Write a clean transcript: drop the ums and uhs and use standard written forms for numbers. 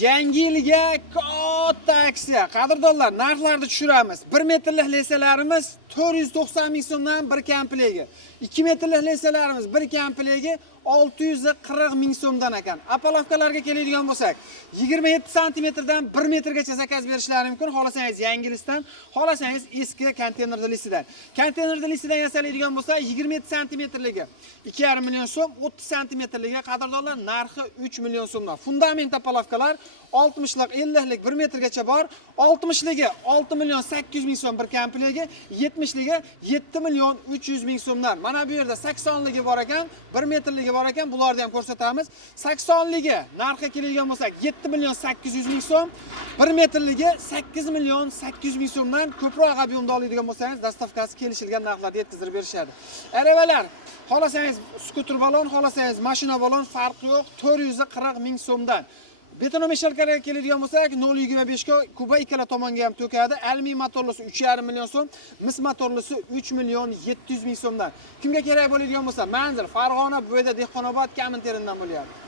Yangi yilga katta aksiya. Qadrdonlar, narxlarni tushiramiz. 1 metrlik lesalarimiz 490 ming so'mdan bir komplegi. 2 metrlik lesalarimiz bir komplegi 640 ming so'mdan ekan. Apolovkalarga keladigan bo'lsak, 27 santimetrdan 1 metrgacha zakaz berishlari mumkin. Xolasangiz yangi listdan, xolasangiz eski konteynerli listdan. Konteynerli listdan yasaladigan bo'lsa, 27 santimetrligi 2,5 million so'm, 30 santimetrligi qadrdonlar narxi 3 million so'mdan. Fundament apolovkalar 60lik, 50lik 1 metrgacha bor. 60ligi 6 million 800 ming so'm bir komplegi, 70ligi 7 million 300 ming so'mdan. Mana bu yerda 80ligi bor ekan, 1 metrligi bor ekan, bularni ham ko'rsatamiz. 80ligi narxga keladigan bo'lsak 7 million 800 ming so'm, 1 metrligi 8 million 800 ming so'mdan. Ko'proq ob'yemda oladigan bo'lsangiz, dastavkasi kelishilgan narxlarda yetkazib berishadi. Aravalar, xolasangiz skuter balon, xolasangiz mashina balon, farqi yo'q, 440 ming so'mdan. Betonomeshalkalarga keladigan bo'lsak, 0.25 ga kuba ikkala tomonga ham to'kadi. Alyumin motorlisi 3,5 million so'm, mis motorlisi 3 million 700 ming so'mdan. Kimga kerak bo'ladigan bo'lsa, manzil Farg'ona, Bo'yda, Dehqonobod, Kaminterindan bo'lyapti.